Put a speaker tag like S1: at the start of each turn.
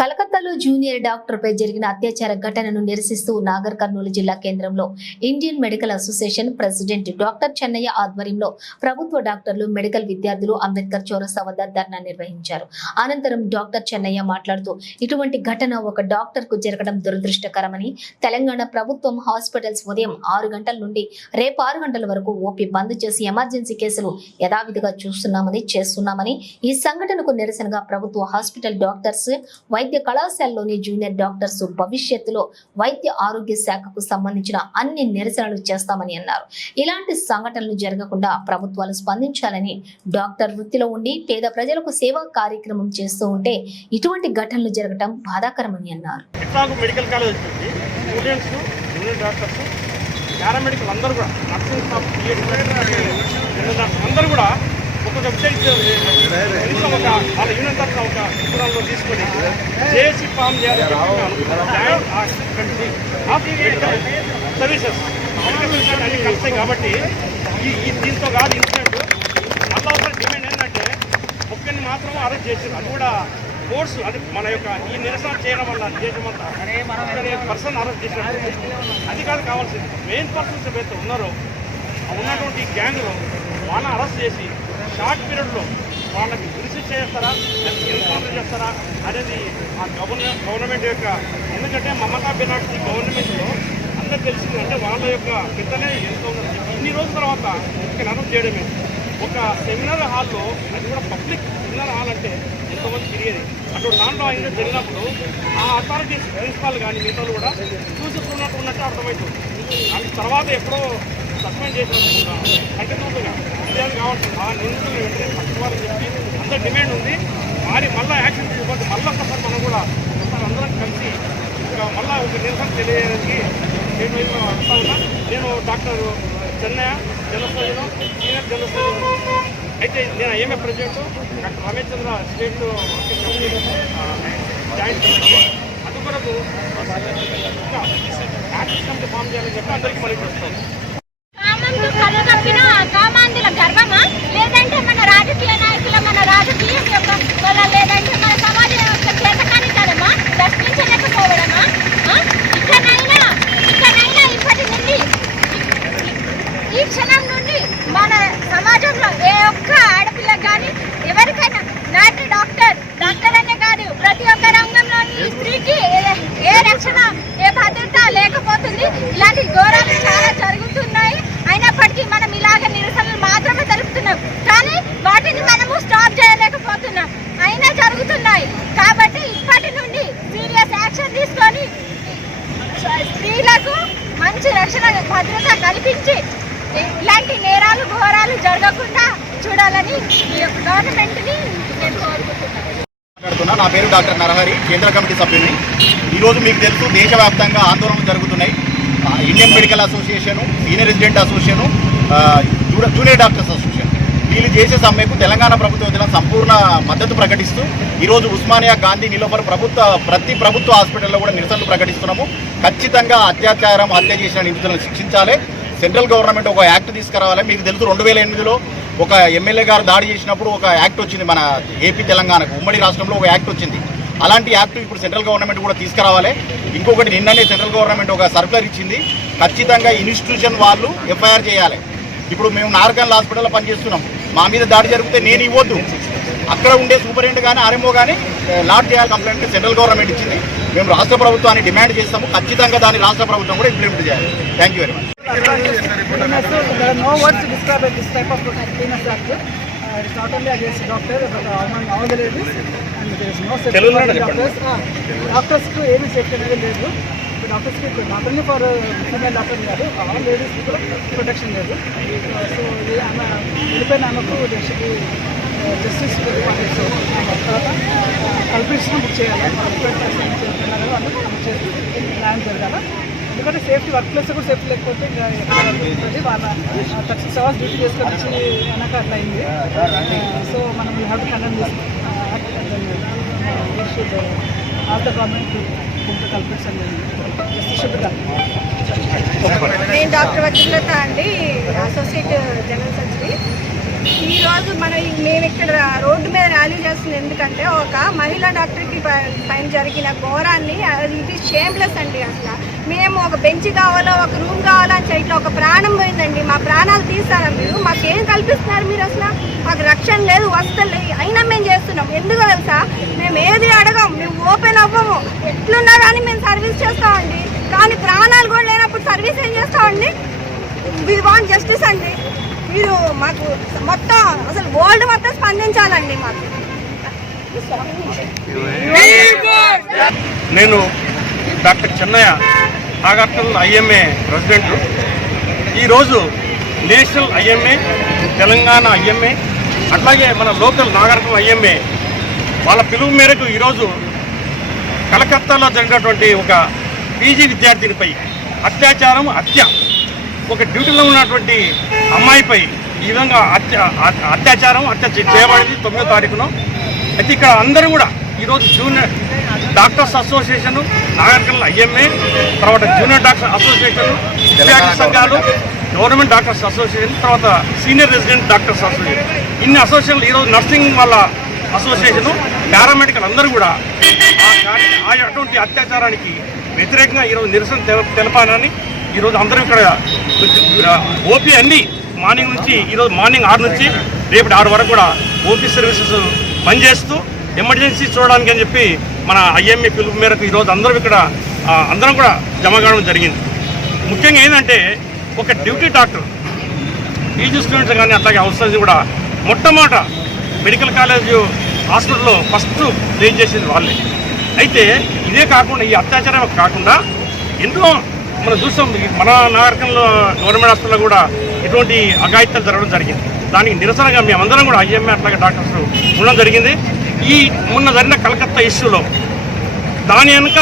S1: కలకత్తాలో junior doctor పై జరిగిన అత్యాచార ఘటనను నిరసిస్తూ నాగర్ కర్నూలు జిల్లా కేంద్రంలో Indian medical association president doctor Chennaiah ఆధ్వర్యంలో ప్రభుత్వ డాక్టర్లు మెడికల్ విద్యార్థులు అంబేద్కర్ చౌరస్తా వద్ద ధర్నా నిర్వహించారు అనంతరం డాక్టర్ చెన్నయ్య మాట్లాడుతూ ఇటువంటి ఘటన ఒక డాక్టర్ కు జరగడం దురదృష్టకరమని తెలంగాణ ప్రభుత్వం హాస్పిటల్స్ ఉదయం ఆరు గంటల నుండి రేపు ఆరు గంటల వరకు ఓపీ బంద్ చేసి ఎమర్జెన్సీ కేసులు యథావిధిగా చూస్తున్నామని చేస్తున్నామని ఈ సంఘటనకు నిరసనగా ప్రభుత్వ హాస్పిటల్ డాక్టర్స్ వై వైద్య కళాశాలలోని జూనియర్ డాక్టర్స్ భవిష్యత్తులో వైద్య ఆరోగ్య శాఖకు సంబంధించిన అన్ని నిరసనలు చేస్తామని అన్నారు ఇలాంటి సంఘటనలు జరగకుండా ప్రభుత్వాలు స్పందించాలని డాక్టర్ వృత్తిలో ఉండి పేద ప్రజలకు సేవా కార్యక్రమం చేస్తూ ఉంటే ఇటువంటి ఘటనలు జరగటం బాధాకరమని అన్నారు
S2: అందరూ కూడా నర్సింగ్ స్టాఫ్ అందరూ కూడా ఒక్కొక్క వెబ్సైట్ ఒక వాళ్ళ యూనియన్ తరఫున ఒక నిపుణాల్లో తీసుకొని జేఏసీ ఫామ్ చేయాలని సర్వీసెస్ కాబట్టి ఈ దీంతో కాదు ఇన్సిడెంట్ మళ్ళీ డిమాండ్ ఏంటంటే ఒక్కరిని మాత్రం అరెస్ట్ చేసింది అది కూడా కోర్సు అది మన యొక్క ఈ నిరసన చేయడం వల్ల దేశమంతా పర్సన్ అరెస్ట్ చేసినట్టు అది కాదు కావాల్సింది మెయిన్ పర్సన్స్ ఏవైతే ఉన్నారో ఉన్నటువంటి గ్యాంగ్లో వాళ్ళని అరెస్ట్ చేసి షార్ట్ పీరియడ్లో వాళ్ళకి కృషి చేస్తారా ఇన్ఫార్మ్ చేస్తారా అనేది ఆ గవర్నమెంట్ గవర్నమెంట్ యొక్క ఎందుకంటే మమతా బెనర్జీ గవర్నమెంట్లో అందరూ తెలిసిందంటే వాళ్ళ యొక్క పెద్దనే ఎంత ఇన్ని రోజుల తర్వాత ఇక్కడ అనౌన్స్ చేయడమే ఒక సెమినార్ హాల్లో అది కూడా పబ్లిక్ సెమినార్ హాల్ అంటే ఎంతోమంది తిరిగేది అటు దాంట్లో ఆయన జరిగినప్పుడు ఆ అథారిటీస్ ప్రిన్సిపాల్ కానీ మిగతా కూడా చూసుకున్నట్టు ఉన్నట్టు అర్థమవుతుంది తర్వాత ఎప్పుడో సస్పెండ్ చేసినట్టు అంటే ఉద్యోగాలు కాబట్టి ఆ నిందితులు వెంటనే పట్టుకోవాలని చెప్పి అంత డిమాండ్ ఉంది వారి మళ్ళా యాక్షన్ తీసుకోవాలి మళ్ళీ ఒక్కసారి మనం కూడా ఒకసారి అందరం కలిసి మళ్ళా ఒక నిరసన తెలియడానికి నేను అడుగుతా ఉన్నా నేను doctor Chennaiah general senior general అయితే నేను ఏమే present doctor Ramesh Chandra state joint అది కొరకు యాక్షన్ ఫామ్ చేయాలని చెప్పి అందరికీ మళ్ళీ చూస్తాను
S3: మంచి రక్షణ భద్రత కల్పించి ఇలాంటి నేరాలు ఘోరాలు జరగకుండా చూడాలని ఈ గవర్నమెంట్ని నేను
S4: కోరుకుంటున్నాను నా పేరు డాక్టర్ నరహరి కేంద్ర కమిటీ సభ్యుని ఈరోజు మీకు తెలుసు దేశవ్యాప్తంగా ఆందోళనలు జరుగుతున్నాయి Indian medical association senior resident association junior doctors association వీళ్ళు చేసే సమ్మెకు తెలంగాణ ప్రభుత్వం సంపూర్ణ మద్దతు ప్రకటిస్తూ ఈరోజు ఉస్మానియా గాంధీ నిలోఫర్ ప్రభుత్వ ప్రతి ప్రభుత్వ హాస్పిటల్లో కూడా నిరసనలు ప్రకటిస్తున్నాము ఖచ్చితంగా అత్యాచారం హత్య చేసిన నిందితులను శిక్షించాలి సెంట్రల్ గవర్నమెంట్ ఒక యాక్ట్ తీసుకురావాలి మీకు తెలుసు రెండు వేల ఎనిమిదిలో ఒక ఎమ్మెల్యే గారు దాడి చేసినప్పుడు ఒక యాక్ట్ వచ్చింది మన ఏపీ తెలంగాణకు ఉమ్మడి రాష్ట్రంలో ఒక యాక్ట్ వచ్చింది అలాంటి యాక్ట్ ఇప్పుడు సెంట్రల్ గవర్నమెంట్ కూడా తీసుకురావాలి ఇంకొకటి నిన్ననే సెంట్రల్ గవర్నమెంట్ ఒక సర్కులర్ ఇచ్చింది ఖచ్చితంగా ఇన్స్టిట్యూషన్ వాళ్ళు ఎఫ్ఐఆర్ చేయాలి ఇప్పుడు మేము నార్కల్ హాస్పిటల్లో పనిచేస్తున్నాం మా మీద దాడి జరిగితే నేను ఇవ్వద్దు అక్కడ ఉండే సూపరింటెండెంట్ కానీ ఆర్ఎంఓ కానీ లాడ్ చేయాలి కంప్లైంట్ సెంట్రల్ గవర్నమెంట్ ఇచ్చింది మేము రాష్ట్ర ప్రభుత్వాన్ని డిమాండ్ చేస్తాము ఖచ్చితంగా దాన్ని రాష్ట్ర ప్రభుత్వం కూడా ఇంప్లిమెంట్ చేయాలి థ్యాంక్ వెరీ
S5: మచ్ డాక్టర్స్ లేదు డాక్టర్స్కి నాట్ ఫర్ ఫిమేల్ డాక్టర్ కాదు ఆల్ లేడీస్కి కూడా ప్రొటెక్షన్ లేదు సో చనిపోయిన ఆమెకు జస్టిస్ తర్వాత కల్పించిన బుక్ చేయాలి ప్లాన్ జరగాల ఎందుకంటే సేఫ్టీ వర్క్ ప్లేస్ కూడా సేఫ్టీ లేకపోతే ఇంకా ఎక్కడ వాళ్ళ థర్టీ అవర్స్ డ్యూటీ చేసుకొని వచ్చి అనక అట్లా అయింది సో మనం you have to condemn this act the government కొంత కల్పించండి జస్టిస్
S6: నేను డాక్టర్ వజ్రలత అండి అసోసియేట్ జనరల్ సర్జరీ ఈరోజు మనం మేము ఇక్కడ రోడ్డు మీద ర్యాలీ చేస్తుంది ఎందుకంటే ఒక మహిళా డాక్టర్కి పైన జరిగిన ఘోరాన్ని ఇది షేమ్లెస్ అండి అసలు మేము ఒక బెంచ్ కావాలో ఒక రూమ్ కావాలో అని ఇట్లా ఒక ప్రాణం పోయిందండి మా ప్రాణాలు తీస్తారా మీరు మాకేం కల్పిస్తున్నారు మీరు అసలు మాకు రక్షణ లేదు వస్తలే అయినా మేము చేస్తున్నాం ఎందుకు తెలుసా మేము ఏది అడగం మేము ఓపెన్ అవ్వము ఎట్లున్నా కానీ మేము సర్వీస్ చేస్తామండి కానీ ప్రాణాలు కూడా లేనప్పుడు సర్వీస్ ఏం చేస్తామండి వి వాంట్ జస్టిస్ అండి మీరు మాకు మొత్తం అసలు వరల్డ్ మొత్తం స్పందించాలండి మాకు
S7: నేను doctor Chennaiah Nagarjuna IMA president ఈరోజు నేషనల్ ఐఎంఏ తెలంగాణ ఐఎంఏ అట్లాగే మన లోకల్ నాగరికం ఐఎంఏ వాళ్ళ పిలుపు మేరకు ఈరోజు కలకత్తాలో జరిగినటువంటి ఒక పీజీ విద్యార్థినిపై అత్యాచారం హత్య ఒక డ్యూటీలో ఉన్నటువంటి అమ్మాయిపై ఈ విధంగా అత్యాచారం హత్య చేయబడింది తొమ్మిదో తారీఖున అయితే ఇక్కడ అందరూ కూడా ఈరోజు జూనియర్ డాక్టర్స్ అసోసియేషన్ నాగరికల ఐఎంఏ తర్వాత జూనియర్ డాక్టర్ అసోసియేషన్ విద్యార్థి సంఘాలు గవర్నమెంట్ డాక్టర్స్ అసోసియేషన్ తర్వాత సీనియర్ రెసిడెంట్ డాక్టర్స్ అసోసియేషన్ ఇన్ని అసోసియేషన్లు ఈరోజు నర్సింగ్ వాళ్ళ అసోసియేషను పారామెడికల్ అందరూ కూడా అటువంటి అత్యాచారానికి వ్యతిరేకంగా ఈరోజు నిరసన తెలపాలని ఈరోజు అందరం ఇక్కడ ఓపీ అన్ని మార్నింగ్ నుంచి ఈరోజు మార్నింగ్ ఆరు నుంచి రేపటి ఆరు వరకు కూడా ఓపీ సర్వీసెస్ పనిచేస్తూ ఎమర్జెన్సీ చూడడానికి అని చెప్పి మన ఐఎంఏ పిలుపు మేరకు ఈరోజు అందరం ఇక్కడ అందరం కూడా జమ కావడం జరిగింది ముఖ్యంగా ఏంటంటే ఒక డ్యూటీ డాక్టర్ పీజీ స్టూడెంట్స్ కానీ అట్లాగే అవసరం కూడా మొట్టమొదట మెడికల్ కాలేజ్ హాస్పిటల్లో ఫస్ట్ క్లీన్ చేసింది వాళ్ళే అయితే ఇదే కాకుండా ఈ అత్యాచారం కాకుండా ఎన్నో మనం చూస్తాం మన నాగరికంలో గవర్నమెంట్ హాస్పిటల్లో కూడా ఇటువంటి అఘాయిత్యాలు జరగడం జరిగింది దానికి నిరసనగా మేమందరం కూడా ఐఎంఏ అట్లాగే డాక్టర్స్ ఉండడం జరిగింది ఈ మొన్న జరిగిన కలకత్తా ఇష్యూలో దాని వెనుక